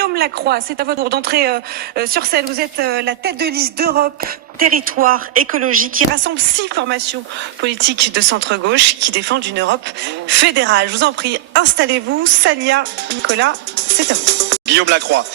Guillaume Lacroix, c'est à votre tour d'entrer sur scène. Vous êtes la tête de liste d'Europe Territoire Écologie qui rassemble 6 formations politiques de centre-gauche qui défendent une Europe fédérale. Je vous en prie, installez-vous. Salia, Nicolas, c'est à vous. Guillaume Lacroix,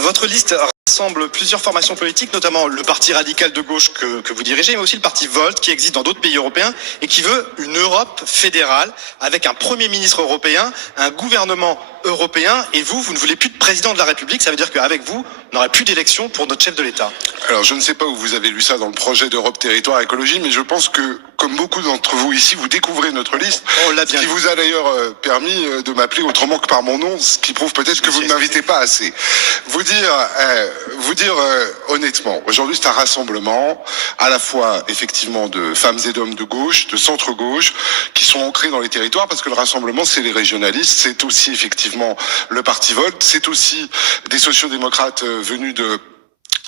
votre liste rassemble plusieurs formations politiques, notamment le parti radical de gauche que vous dirigez, mais aussi le parti Volt qui existe dans d'autres pays européens et qui veut une Europe fédérale avec un Premier ministre européen, un gouvernement européen, et vous ne voulez plus de président de la République. Ça veut dire qu'avec vous, on n'aurait plus d'élection pour notre chef de l'État. Alors je ne sais pas où vous avez lu ça dans le projet d'Europe Territoire Écologie, mais je pense que, comme beaucoup d'entre vous ici, vous découvrez notre liste, ce qui vous a d'ailleurs permis de m'appeler autrement que par mon nom, ce qui prouve peut-être que vous ne m'invitez pas assez. Vous dire honnêtement, aujourd'hui c'est un rassemblement à la fois effectivement de femmes et d'hommes de gauche, de centre-gauche, qui sont ancrés dans les territoires, parce que le rassemblement c'est les régionalistes, c'est aussi effectivement le parti Volt, c'est aussi des sociodémocrates venus de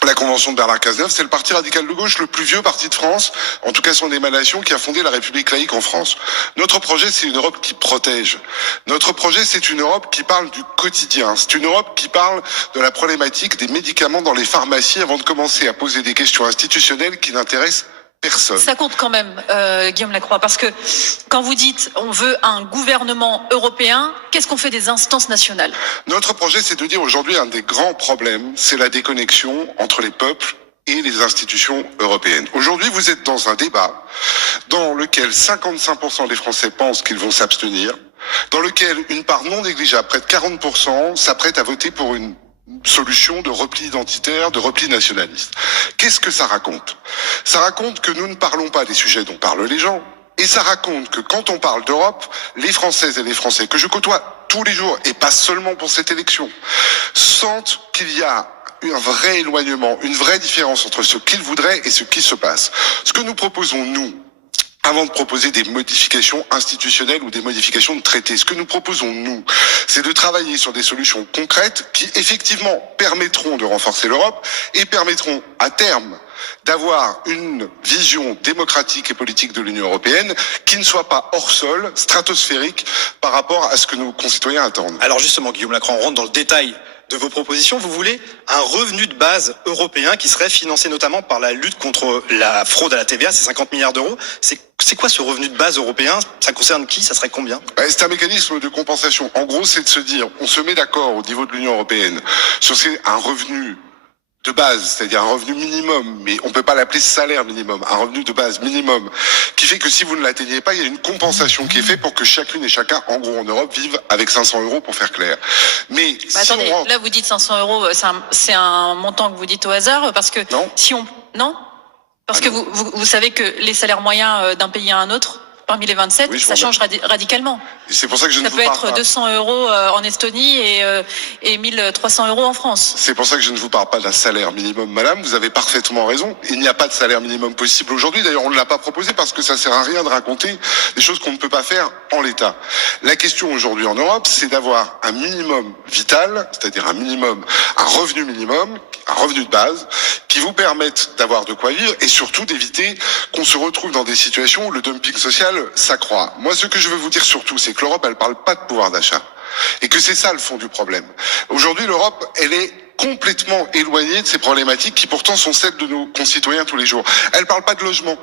la Convention de Bernard Cazeneuve, c'est le parti radical de gauche, le plus vieux parti de France, en tout cas son émanation, qui a fondé la République laïque en France. Notre projet, c'est une Europe qui protège. Notre projet, c'est une Europe qui parle du quotidien. C'est une Europe qui parle de la problématique des médicaments dans les pharmacies avant de commencer à poser des questions institutionnelles qui n'intéressent personne. Ça compte quand même, Guillaume Lacroix, parce que quand vous dites on veut un gouvernement européen, qu'est-ce qu'on fait des instances nationales? Notre projet, c'est de dire aujourd'hui un des grands problèmes, c'est la déconnexion entre les peuples et les institutions européennes. Aujourd'hui, vous êtes dans un débat dans lequel 55% des Français pensent qu'ils vont s'abstenir, dans lequel une part non négligeable, près de 40%, s'apprête à voter pour une solution de repli identitaire, de repli nationaliste. Qu'est-ce que ça raconte? Ça raconte que nous ne parlons pas des sujets dont parlent les gens. Et ça raconte que quand on parle d'Europe, les Françaises et les Français, que je côtoie tous les jours, et pas seulement pour cette élection, sentent qu'il y a un vrai éloignement, une vraie différence entre ce qu'ils voudraient et ce qui se passe. Ce que nous proposons, nous, avant de proposer des modifications institutionnelles ou des modifications de traités, ce que nous proposons, nous, c'est de travailler sur des solutions concrètes qui, effectivement, permettront de renforcer l'Europe et permettront, à terme, d'avoir une vision démocratique et politique de l'Union européenne qui ne soit pas hors sol, stratosphérique, par rapport à ce que nos concitoyens attendent. Alors justement, Guillaume Lacroix, on rentre dans le détail de vos propositions. Vous voulez un revenu de base européen qui serait financé notamment par la lutte contre la fraude à la TVA, c'est 50 milliards d'euros. C'est quoi ce revenu de base européen? Ça concerne qui? Ça serait combien? C'est un mécanisme de compensation. En gros, c'est de se dire, on se met d'accord au niveau de l'Union européenne sur un revenu de base, c'est-à-dire un revenu minimum, mais on peut pas l'appeler salaire minimum, un revenu de base minimum, qui fait que si vous ne l'atteignez pas, il y a une compensation qui est faite pour que chacune et chacun, en gros en Europe, vive avec 500 euros pour faire clair. Mais si attendez, là vous dites 500 euros, c'est un montant que vous dites au hasard, parce que non. Si on... Non Parce que vous savez que les salaires moyens d'un pays à un autre, parmi les 27, ça change radicalement. C'est pour ça que je ne vous parle pas. Ça peut être 200 euros en Estonie et 1300 euros en France. C'est pour ça que je ne vous parle pas d'un salaire minimum, madame. Vous avez parfaitement raison. Il n'y a pas de salaire minimum possible aujourd'hui. D'ailleurs, on ne l'a pas proposé parce que ça sert à rien de raconter des choses qu'on ne peut pas faire en l'état. La question aujourd'hui en Europe, c'est d'avoir un minimum vital, c'est-à-dire un revenu minimum, un revenu de base, qui vous permette d'avoir de quoi vivre et surtout d'éviter qu'on se retrouve dans des situations où le dumping social s'accroît. Moi, ce que je veux vous dire surtout, c'est que l'Europe, elle parle pas de pouvoir d'achat. Et que c'est ça le fond du problème. Aujourd'hui, l'Europe, elle est complètement éloignée de ces problématiques qui pourtant sont celles de nos concitoyens tous les jours. Elle parle pas de logement.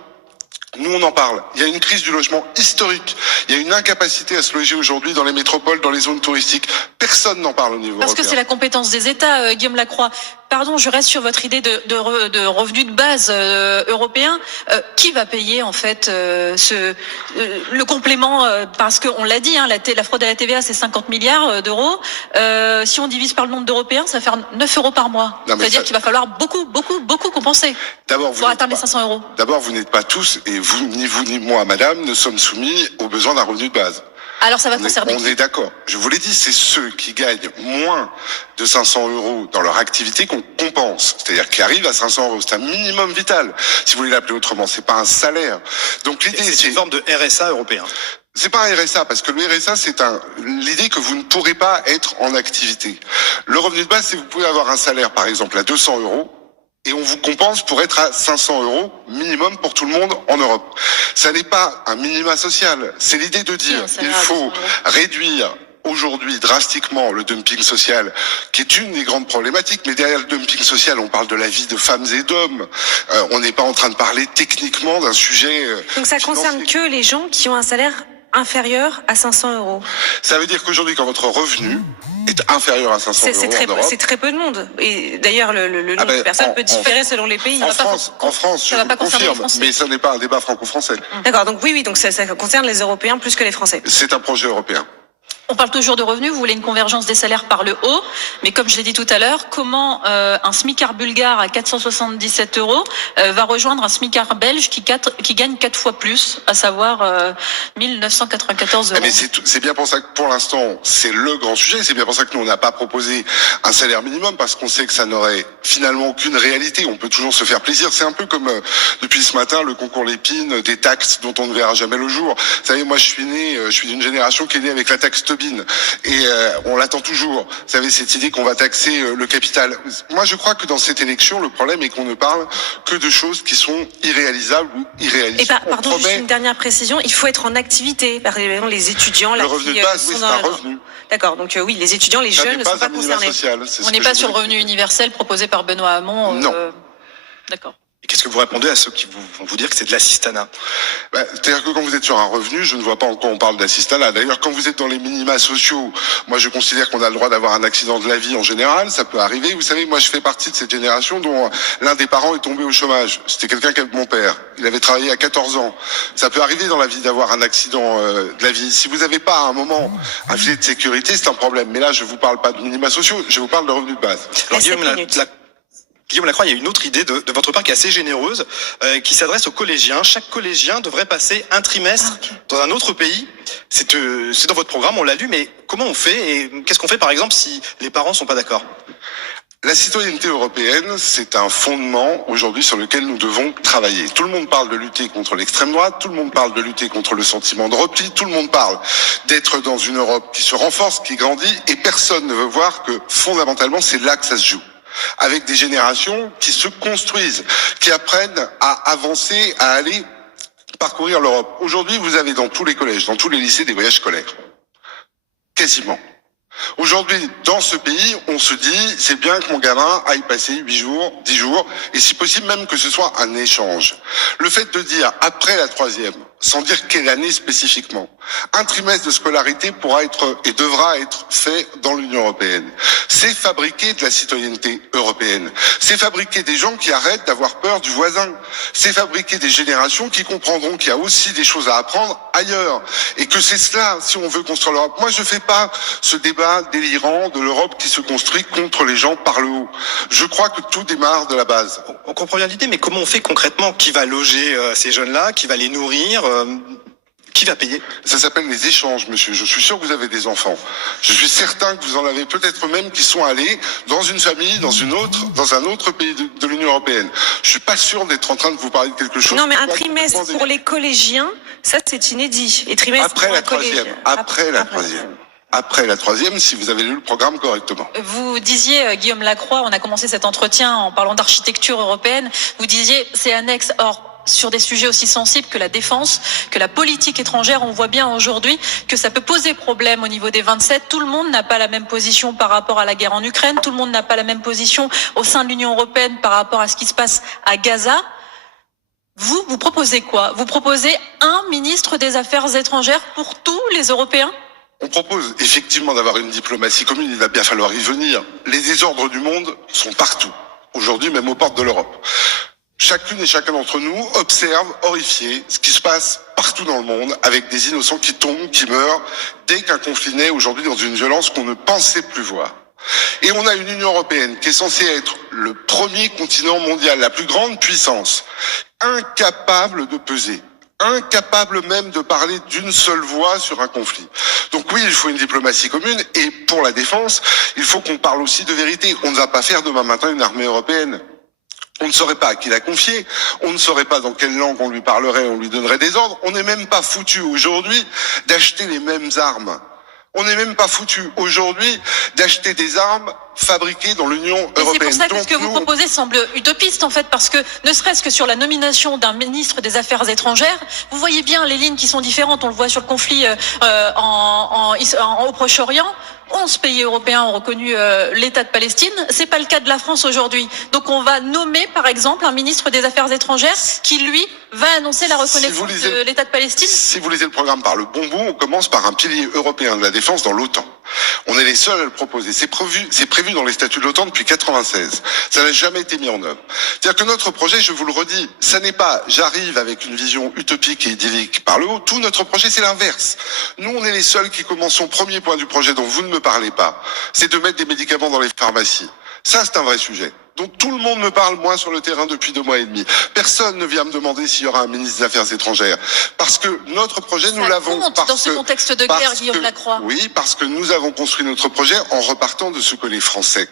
Nous, on en parle. Il y a une crise du logement historique. Il y a une incapacité à se loger aujourd'hui dans les métropoles, dans les zones touristiques. Personne n'en parle au niveau européen. Parce que c'est la compétence des États, Guillaume Lacroix. Pardon, je reste sur votre idée de revenu de base européen. Qui va payer en fait le complément parce qu'on l'a dit, la fraude à la TVA c'est 50 milliards d'euros. Si on divise par le nombre d'Européens, ça va faire 9 euros par mois. C'est-à-dire qu'il va falloir beaucoup compenser pour atteindre les 500 euros. D'abord, vous n'êtes pas tous, et ni vous ni moi, madame, ne sommes soumis aux besoins d'un revenu de base. Alors ça va concerner qui? On est d'accord. Je vous l'ai dit, c'est ceux qui gagnent moins de 500 euros dans leur activité qu'on compense. C'est-à-dire qui arrivent à 500 euros. C'est un minimum vital. Si vous voulez l'appeler autrement, c'est pas un salaire. Donc l'idée, c'est une forme de RSA européen. C'est pas un RSA, parce que le RSA, c'est l'idée que vous ne pourrez pas être en activité. Le revenu de base, c'est que vous pouvez avoir un salaire, par exemple, à 200 euros, et on vous compense pour être à 500 euros minimum pour tout le monde en Europe. Ça n'est pas un minima social. C'est l'idée de dire il faut réduire aujourd'hui drastiquement le dumping social, qui est une des grandes problématiques, mais derrière le dumping social, on parle de la vie de femmes et d'hommes. On n'est pas en train de parler techniquement d'un sujet Donc ça concerne financier. que les gens qui ont un salaire inférieur à 500 euros. Ça veut dire qu'aujourd'hui, quand votre revenu est inférieur à 500 euros en Europe, C'est très peu de monde. Et d'ailleurs, le nombre de personnes peut différer selon les pays. en France, je ça va vous pas le concerner les confirme, Français. mais ce n'est pas un débat franco-français. D'accord, donc oui, donc ça concerne les Européens plus que les Français. C'est un projet européen. On parle toujours de revenus, vous voulez une convergence des salaires par le haut, mais comme je l'ai dit tout à l'heure, comment un smicard bulgare à 477 euros va rejoindre un smicard belge qui gagne 4 fois plus, à savoir 1994 euros. Mais c'est bien pour ça que pour l'instant, c'est le grand sujet. C'est bien pour ça que nous, on n'a pas proposé un salaire minimum, parce qu'on sait que ça n'aurait finalement aucune réalité. On peut toujours se faire plaisir. C'est un peu comme depuis ce matin, le concours Lépine, des taxes dont on ne verra jamais le jour. Vous savez, moi je suis d'une génération qui est née avec la taxe Tobin. Et on l'attend toujours. Vous savez, cette idée qu'on va taxer le capital. Moi, je crois que dans cette élection, le problème est qu'on ne parle que de choses qui sont irréalisables ou irréalistes. Et pardon, juste une dernière précision, il faut être en activité. Par exemple, les étudiants, le revenu de base, oui, c'est un revenu. D'accord, donc oui, les étudiants, les jeunes ne sont pas concernés. On n'est pas sur le revenu universel proposé par Benoît Hamon. Non. D'accord. Et qu'est-ce que vous répondez à ceux qui vont vous dire que c'est de l'assistanat? C'est-à-dire que quand vous êtes sur un revenu, je ne vois pas en quoi on parle d'assistanat. D'ailleurs, quand vous êtes dans les minima sociaux, moi je considère qu'on a le droit d'avoir un accident de la vie en général, ça peut arriver. Vous savez, moi je fais partie de cette génération dont l'un des parents est tombé au chômage. C'était quelqu'un qui avait mon père. Il avait travaillé à 14 ans. Ça peut arriver dans la vie d'avoir un accident de la vie. Si vous n'avez pas à un moment un filet de sécurité, c'est un problème. Mais là, je vous parle pas de minima sociaux, je vous parle de revenus de base. Alors, Guillaume Lacroix, il y a une autre idée de votre part qui est assez généreuse, qui s'adresse aux collégiens. Chaque collégien devrait passer un trimestre dans un autre pays. C'est dans votre programme, on l'a lu, mais comment on fait et qu'est-ce qu'on fait par exemple si les parents sont pas d'accord? La citoyenneté européenne, c'est un fondement aujourd'hui sur lequel nous devons travailler. Tout le monde parle de lutter contre l'extrême droite, tout le monde parle de lutter contre le sentiment de repli, tout le monde parle d'être dans une Europe qui se renforce, qui grandit, et personne ne veut voir que fondamentalement c'est là que ça se joue. Avec des générations qui se construisent, qui apprennent à avancer, à aller parcourir l'Europe. Aujourd'hui, vous avez dans tous les collèges, dans tous les lycées, des voyages scolaires. Quasiment. Aujourd'hui, dans ce pays, on se dit, c'est bien que mon gamin aille passer 8 jours, 10 jours, et si possible même que ce soit un échange. Le fait de dire, après la troisième, sans dire quelle année spécifiquement, un trimestre de scolarité pourra être et devra être fait dans l'Union européenne. C'est fabriquer de la citoyenneté européenne. C'est fabriquer des gens qui arrêtent d'avoir peur du voisin. C'est fabriquer des générations qui comprendront qu'il y a aussi des choses à apprendre ailleurs. Et que c'est cela, si on veut construire l'Europe. Moi, je fais pas ce débat délirant de l'Europe qui se construit contre les gens par le haut. Je crois que tout démarre de la base. On comprend bien l'idée, mais comment on fait concrètement? Qui va loger ces jeunes-là? Qui va les nourrir? Qui va payer? Ça s'appelle les échanges, monsieur. Je suis sûr que vous avez des enfants. Je suis certain que vous en avez peut-être même qui sont allés dans une famille, dans un autre pays de l'Union européenne. Je suis pas sûr d'être en train de vous parler de quelque chose. Non, mais un trimestre pour les collégiens, ça c'est inédit. Et trimestre après pour la un collégien. troisième. Après la troisième, si vous avez lu le programme correctement. Vous disiez, Guillaume Lacroix, on a commencé cet entretien en parlant d'architecture européenne, vous disiez c'est annexe. Or, sur des sujets aussi sensibles que la défense, que la politique étrangère, on voit bien aujourd'hui que ça peut poser problème au niveau des 27. Tout le monde n'a pas la même position par rapport à la guerre en Ukraine, tout le monde n'a pas la même position au sein de l'Union européenne par rapport à ce qui se passe à Gaza. Vous proposez quoi? Vous proposez un ministre des Affaires étrangères pour tous les Européens? On propose effectivement d'avoir une diplomatie commune, il va bien falloir y venir. Les désordres du monde sont partout, aujourd'hui même aux portes de l'Europe. Chacune et chacun d'entre nous observe, horrifié, ce qui se passe partout dans le monde, avec des innocents qui tombent, qui meurent, dès qu'un conflit naît aujourd'hui dans une violence qu'on ne pensait plus voir. Et on a une Union européenne qui est censée être le premier continent mondial, la plus grande puissance, incapable de peser. Incapable même de parler d'une seule voix sur un conflit. Donc oui, il faut une diplomatie commune, et pour la défense, il faut qu'on parle aussi de vérité. On ne va pas faire demain matin une armée européenne. On ne saurait pas à qui la confier, on ne saurait pas dans quelle langue on lui parlerait, on lui donnerait des ordres. On n'est même pas foutu aujourd'hui d'acheter les mêmes armes. On n'est même pas foutu aujourd'hui d'acheter des armes fabriqués dans l'Union C'est européenne. pour ça que Donc, ce que vous nous, proposez semble utopiste en fait, parce que ne serait-ce que sur la nomination d'un ministre des Affaires étrangères, vous voyez bien les lignes qui sont différentes. On le voit sur le conflit au Proche-Orient. 11 pays européens ont reconnu l'État de Palestine. C'est pas le cas de la France aujourd'hui. Donc on va nommer par exemple un ministre des Affaires étrangères qui lui va annoncer la reconnaissance de l'État de Palestine. Si vous lisez le programme par le bon bout, on commence par un pilier européen de la défense dans l'OTAN. On est les seuls à le proposer. C'est prévu dans les statuts de l'OTAN depuis 96. Ça n'a jamais été mis en œuvre. C'est-à-dire que notre projet, je vous le redis, ça n'est pas j'arrive avec une vision utopique et idyllique par le haut. Tout notre projet, c'est l'inverse. Nous, on est les seuls qui commençons. Premier point du projet dont vous ne me parlez pas, c'est de mettre des médicaments dans les pharmacies. Ça, c'est un vrai sujet. Donc tout le monde me parle, moi, sur le terrain depuis 2 mois et demi. Personne ne vient me demander s'il y aura un ministre des Affaires étrangères. Parce que notre projet, nous l'avons... Dans ce contexte de guerre, Guillaume Lacroix. Oui, parce que nous avons construit notre projet en repartant de ce que les Français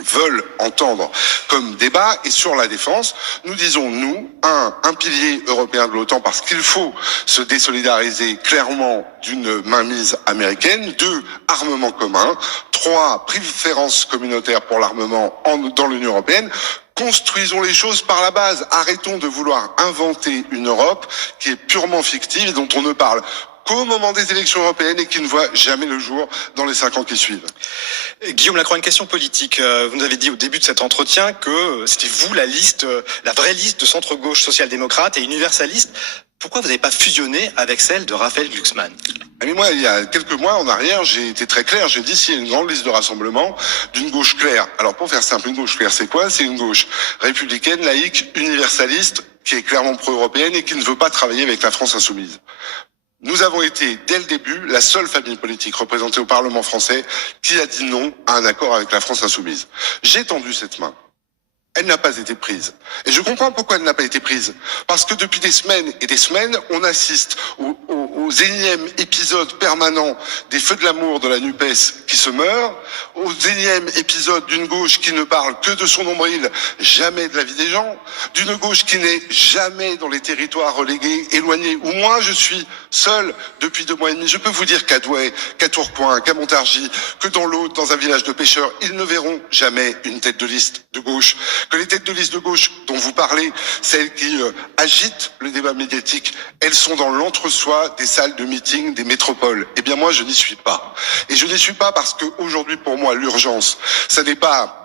veulent entendre comme débat. Et sur la défense, nous disons, nous, un pilier européen de l'OTAN, parce qu'il faut se désolidariser clairement d'une mainmise américaine. 2, armement commun. 3, préférence communautaire pour l'armement dans l'Union européenne. Construisons les choses par la base. Arrêtons de vouloir inventer une Europe qui est purement fictive et dont on ne parle qu'au moment des élections européennes et qui ne voit jamais le jour dans les 5 ans qui suivent. Guillaume Lacroix, une question politique. Vous nous avez dit au début de cet entretien que c'était vous la vraie liste de centre-gauche social-démocrate et universaliste. Pourquoi vous n'avez pas fusionné avec celle de Raphaël Glucksmann? Mais moi, il y a quelques mois en arrière, j'ai été très clair. J'ai dit s'il y a une grande liste de rassemblement d'une gauche claire. Alors pour faire simple, une gauche claire, c'est quoi? C'est une gauche républicaine, laïque, universaliste, qui est clairement pro-européenne et qui ne veut pas travailler avec la France insoumise. Nous avons été, dès le début, la seule famille politique représentée au Parlement français qui a dit non à un accord avec la France insoumise. J'ai tendu cette main. Elle n'a pas été prise. Et je comprends pourquoi elle n'a pas été prise. Parce que depuis des semaines et des semaines, on assiste aux énièmes épisodes permanents des feux de l'amour de la NUPES qui se meurent, aux énièmes épisodes d'une gauche qui ne parle que de son nombril, jamais de la vie des gens, d'une gauche qui n'est jamais dans les territoires relégués, éloignés, où moi je suis seul depuis 2 mois et demi. Je peux vous dire qu'à Douai, qu'à Tourcoing, qu'à Montargis, que dans l'Aude, dans un village de pêcheurs, ils ne verront jamais une tête de liste de gauche. Que les têtes de liste de gauche dont vous parlez, celles qui agitent le débat médiatique, elles sont dans l'entre-soi des salles de meeting des métropoles. Eh bien moi, je n'y suis pas. Et je n'y suis pas parce que aujourd'hui, pour moi, l'urgence, ça n'est pas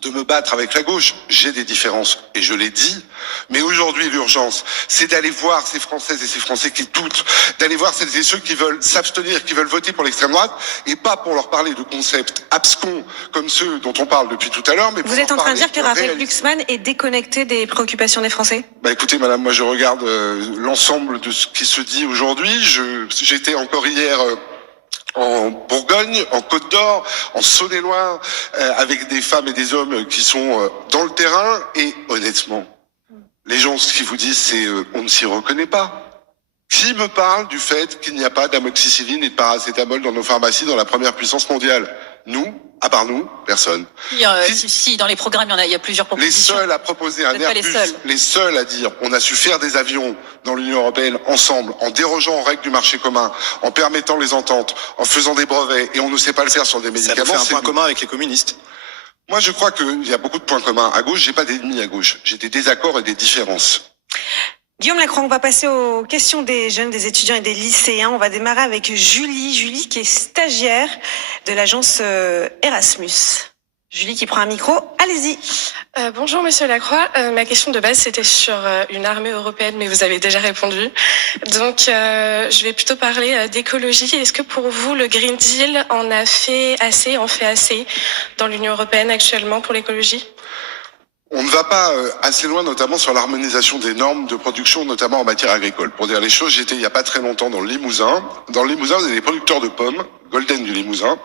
de me battre avec la gauche. J'ai des différences et je l'ai dit. Mais aujourd'hui, l'urgence, c'est d'aller voir ces Françaises et ces Français qui doutent, d'aller voir celles et ceux qui veulent s'abstenir, qui veulent voter pour l'extrême droite, et pas pour leur parler de concepts abscons comme ceux dont on parle depuis tout à l'heure. Mais vous êtes en train de dire que Raphaël Glucksmann est déconnecté des préoccupations des Français? Écoutez, madame, moi je regarde l'ensemble de ce qui se dit aujourd'hui. J'étais encore hier en Bourgogne, en Côte d'Or, en Saône-et-Loire, avec des femmes et des hommes qui sont dans le terrain. Et honnêtement, les gens, ce qu'ils vous disent, c'est on ne s'y reconnaît pas. Qui me parle du fait qu'il n'y a pas d'amoxicilline et de paracétamol dans nos pharmacies dans la première puissance mondiale? Nous, à part nous, personne. Si, dans les programmes, il y a plusieurs propositions. Les seuls à proposer un Airbus, les seuls à dire on a su faire des avions dans l'Union européenne ensemble, en dérogeant aux règles du marché commun, en permettant les ententes, en faisant des brevets, et on ne sait pas le faire sur des médicaments. Ça fait un point commun avec les communistes. Moi, je crois qu'il y a beaucoup de points communs. À gauche, j'ai pas d'ennemis à gauche. J'ai des désaccords et des différences. Guillaume Lacroix, on va passer aux questions des jeunes, des étudiants et des lycéens. On va démarrer avec Julie qui est stagiaire de l'agence Erasmus. Julie qui prend un micro, allez-y. Bonjour Monsieur Lacroix, ma question de base c'était sur une armée européenne, mais vous avez déjà répondu. Donc je vais plutôt parler d'écologie. Est-ce que pour vous le Green Deal en fait assez dans l'Union européenne actuellement pour l'écologie? On ne va pas assez loin, notamment sur l'harmonisation des normes de production, notamment en matière agricole. Pour dire les choses, j'étais il n'y a pas très longtemps dans le Limousin. Dans le Limousin, vous avez des producteurs de pommes, Golden du Limousin,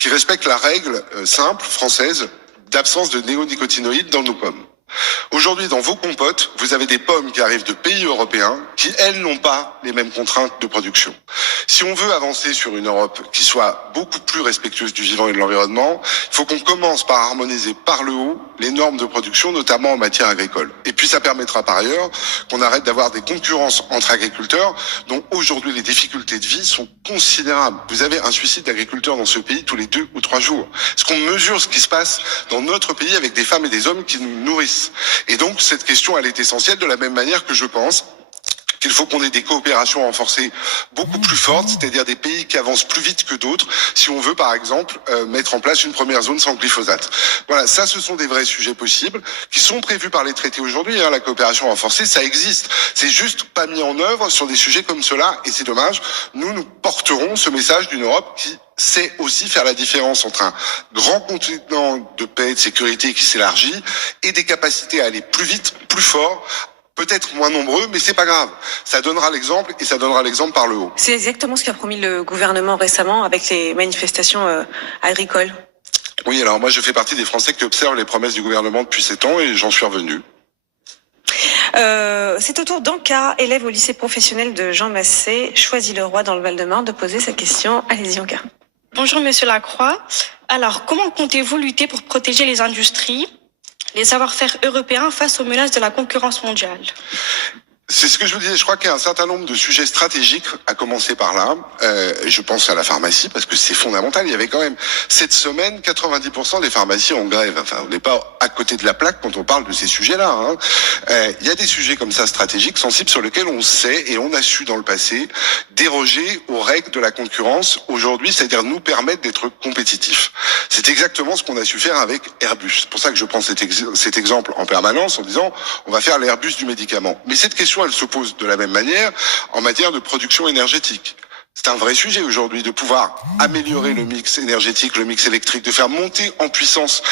qui respectent la règle simple française d'absence de néonicotinoïdes dans nos pommes. Aujourd'hui, dans vos compotes, vous avez des pommes qui arrivent de pays européens qui, elles, n'ont pas les mêmes contraintes de production. Si on veut avancer sur une Europe qui soit beaucoup plus respectueuse du vivant et de l'environnement, il faut qu'on commence par harmoniser par le haut les normes de production, notamment en matière agricole. Et puis ça permettra par ailleurs qu'on arrête d'avoir des concurrences entre agriculteurs dont aujourd'hui les difficultés de vie sont considérables. Vous avez un suicide d'agriculteurs dans ce pays tous les 2 ou 3 jours. Est-ce qu'on mesure ce qui se passe dans notre pays avec des femmes et des hommes qui nous nourrissent? Et donc cette question, elle est essentielle, de la même manière que je pense qu'il faut qu'on ait des coopérations renforcées beaucoup plus fortes, c'est-à-dire des pays qui avancent plus vite que d'autres, si on veut par exemple mettre en place une première zone sans glyphosate. Voilà, ça ce sont des vrais sujets possibles, qui sont prévus par les traités aujourd'hui, la coopération renforcée, ça existe. C'est juste pas mis en œuvre sur des sujets comme cela, et c'est dommage. Nous porterons ce message d'une Europe qui sait aussi faire la différence entre un grand continent de paix et de sécurité qui s'élargit et des capacités à aller plus vite, plus fort, peut-être moins nombreux, mais c'est pas grave. Ça donnera l'exemple, et ça donnera l'exemple par le haut. C'est exactement ce qu'a promis le gouvernement récemment avec les manifestations agricoles. Oui, alors moi je fais partie des Français qui observent les promesses du gouvernement depuis 7 ans et j'en suis revenu. C'est au tour d'Anka, élève au lycée professionnel de Jean Massé, Choisy-le-Roi dans le Val-de-Marne, de poser sa question. Allez-y Anka. Bonjour Monsieur Lacroix. Alors, comment comptez-vous lutter pour protéger les industries, les savoir-faire européens face aux menaces de la concurrence mondiale? C'est ce que je vous disais, je crois qu'il y a un certain nombre de sujets stratégiques, à commencer par là. Je pense à la pharmacie, parce que c'est fondamental. Il y avait quand même, cette semaine, 90% des pharmacies en grève. Enfin, on n'est pas à côté de la plaque quand on parle de ces sujets-là. Il y a des sujets comme ça stratégiques, sensibles, sur lesquels on sait, et on a su dans le passé, déroger aux règles de la concurrence aujourd'hui, c'est-à-dire nous permettre d'être compétitifs. C'est exactement ce qu'on a su faire avec Airbus. C'est pour ça que je prends cet exemple en permanence, en disant, on va faire l'Airbus du médicament. Mais cette question, elle se pose de la même manière en matière de production énergétique. C'est un vrai sujet aujourd'hui de pouvoir améliorer le mix énergétique, le mix électrique, de faire monter en puissance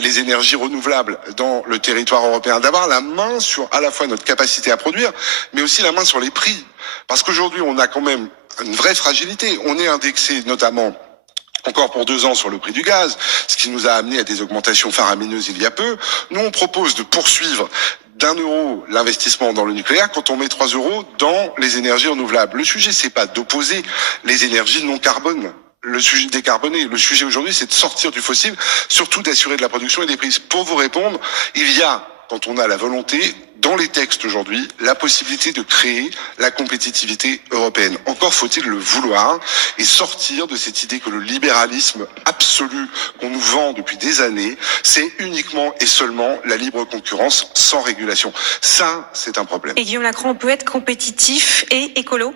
les énergies renouvelables dans le territoire européen, d'avoir la main sur à la fois notre capacité à produire, mais aussi la main sur les prix. Parce qu'aujourd'hui, on a quand même une vraie fragilité. On est indexé notamment encore pour 2 ans sur le prix du gaz, ce qui nous a amené à des augmentations faramineuses il y a peu. Nous, on propose de poursuivre d'1 euro l'investissement dans le nucléaire quand on met 3 euros dans les énergies renouvelables. Le sujet, c'est pas d'opposer les énergies non carbones. Le sujet décarboné. Le sujet aujourd'hui, c'est de sortir du fossile, surtout d'assurer de la production et des prix. Pour vous répondre, il y a, quand on a la volonté, dans les textes aujourd'hui, la possibilité de créer la compétitivité européenne. Encore faut-il le vouloir et sortir de cette idée que le libéralisme absolu qu'on nous vend depuis des années, c'est uniquement et seulement la libre concurrence sans régulation. Ça, c'est un problème. Et Guillaume Lacroix, on peut être compétitif et écolo?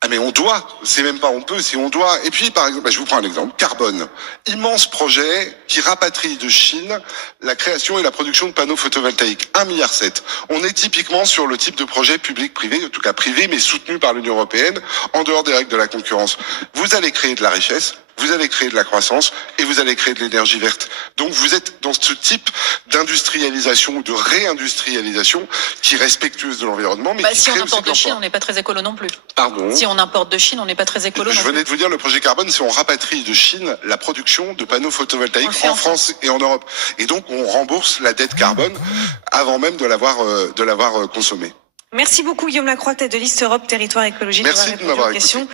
Ah mais on doit, c'est même pas on peut, c'est on doit. Et puis par exemple, je vous prends un exemple, carbone. Immense projet qui rapatrie de Chine la création et la production de panneaux photovoltaïques. 1,7 milliard. On est typiquement sur le type de projet public-privé, en tout cas privé, mais soutenu par l'Union européenne, en dehors des règles de la concurrence. Vous allez créer de la richesse, vous allez créer de la croissance et vous allez créer de l'énergie verte. Donc vous êtes dans ce type d'industrialisation ou de réindustrialisation qui est respectueuse de l'environnement, mais qui si crée on importe de aussi Chine, l'emploi. on n'est pas très écolo non plus. Pardon. Si on importe de Chine, on n'est pas très écolo Je non plus. venais de vous dire, le projet carbone, c'est on rapatrie de Chine la production de panneaux photovoltaïques en France et en Europe. Et donc on rembourse la dette carbone avant même de l'avoir consommée. Merci beaucoup Guillaume Lacroix, tête de liste Europe Territoire Écologie. Merci de m'avoir écouté.